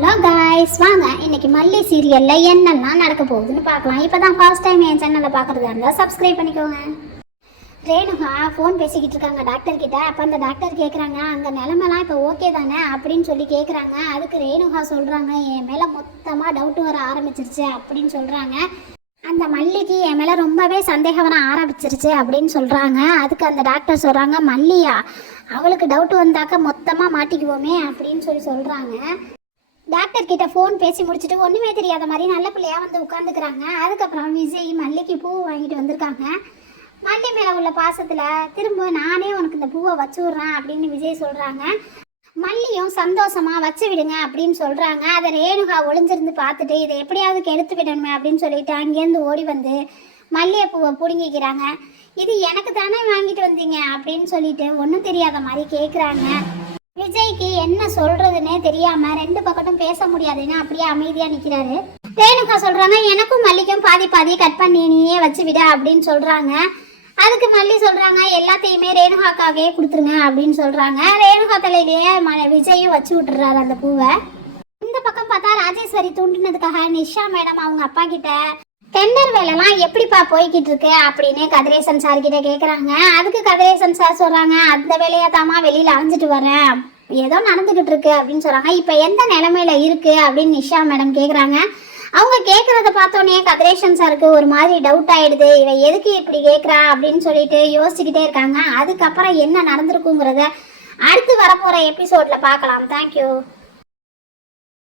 Hello guys வாங்க இன்னைக்கு மல்லி சீரியல்ல என்னெல்லாம் நடக்க போகுதுன்னு பார்க்கலாம். இப்போ தான் ஃபர்ஸ்ட் டைம் என் சேனலில் பார்க்குறதா இருந்தால் சப்ஸ்கிரைப் பண்ணிக்கோங்க. ரேணுகா ஃபோன் பேசிக்கிட்டு இருக்காங்க. டாக்டர் கிட்ட அப்போ அந்த டாக்டர் கேட்குறாங்க அங்கே நிலமெல்லாம் இப்போ ஓகே தானே? அப்படின்னு சொல்லி கேட்குறாங்க அதுக்கு ரேணுகா சொல்கிறாங்க என் மேலே மொத்தமாக டவுட் வர ஆரம்பிச்சிருச்சு அப்படின்னு சொல்கிறாங்க அந்த மல்லிக்கு என் மேலே ரொம்பவே சந்தேகம் வர ஆரம்பிச்சிருச்சு அப்படின்னு சொல்கிறாங்க அதுக்கு அந்த டாக்டர் சொல்கிறாங்க மல்லியா அவளுக்கு டவுட் வந்தாக்க மொத்தமாக மாட்டிக்குவோமே அப்படின்னு சொல்லி சொல்கிறாங்க டாக்டர் கிட்ட ஃபோன் பேசி முடிச்சுட்டு ஒன்றுமே தெரியாத மாதிரி நல்ல பிள்ளையாக வந்து உட்காந்துக்கிறாங்க அதுக்கப்புறம் விஜய் மல்லிக்கு பூ வாங்கிட்டு வந்திருக்காங்க. மல்லி மேலே உள்ள பாசத்தில் திரும்ப நானே உனக்கு இந்த பூவை வச்சு விட்றேன் அப்படின்னு விஜய் சொல்கிறாங்க மல்லியும் சந்தோஷமாக வச்சு விடுங்க அப்படின்னு சொல்கிறாங்க அதை ரேணுகா ஒளிஞ்சிருந்து பார்த்துட்டு இதை எப்படியாவது கெடுத்து விடணுமே அப்படின்னு சொல்லிட்டு அங்கேருந்து ஓடி வந்து மல்லிகை பூவை பிடுங்கிக்கிறாங்க. இது எனக்கு தானே வாங்கிட்டு வந்தீங்க அப்படின்னு சொல்லிட்டு ஒன்றும் தெரியாத மாதிரி கேட்குறாங்க விஜய்க்கு என்ன சொல்றதுன்னே தெரியாம ரெண்டு பக்கட்டும் பேச முடியாதுன்னு அப்படியே அமைதியா நிக்கிறாரு. ரேணுகா சொல்றாங்க எனக்கும் மல்லிக்கும் பாதி பாதி கட் பண்ணி நீயே வச்சு விட அப்படின்னு சொல்றாங்க. அதுக்கு மல்லி சொல்றாங்க எல்லாத்தையுமே ரேணுகாக்காகவே கொடுத்துருங்க அப்படின்னு சொல்றாங்க. ரேணுகா தலையிலேயே ம- விஜயும் வச்சு விட்டுறாரு அந்த பூவை. இந்த பக்கம் பார்த்தா ராஜேஸ்வரி தூண்டினதுக்காக நிஷா மேடம் அவங்க அப்பா கிட்ட டெண்டர் வேலைலாம் எப்படிப்பா போய்கிட்டு இருக்கு அப்படின்னு கதிரேசன் சார் கிட்ட கேக்குறாங்க. அதுக்கு கதிரேசன் சார் சொல்றாங்க அந்த வேலையை தாமா வெளியில அலைஞ்சிட்டு வரேன் ஏதோ நடந்துகிட்டு இருக்கு அப்படின்னு சொல்றாங்க. இப்ப எந்த நிலைமையில இருக்கு அப்படின்னு நிஷா மேடம் கேக்குறாங்க. அவங்க கேக்குறத பார்த்தோன்னே கதிரேசன் சாருக்கு ஒரு மாதிரி டவுட் ஆயிடுது. இவ எதுக்கு இப்படி கேக்குறா? அப்படின்னு சொல்லிட்டு யோசிச்சுக்கிட்டே இருக்காங்க. அதுக்கப்புறம் என்ன நடந்திருக்குங்கிறத அடுத்து வரப்போற எபிசோட்ல பார்க்கலாம். தேங்க்யூ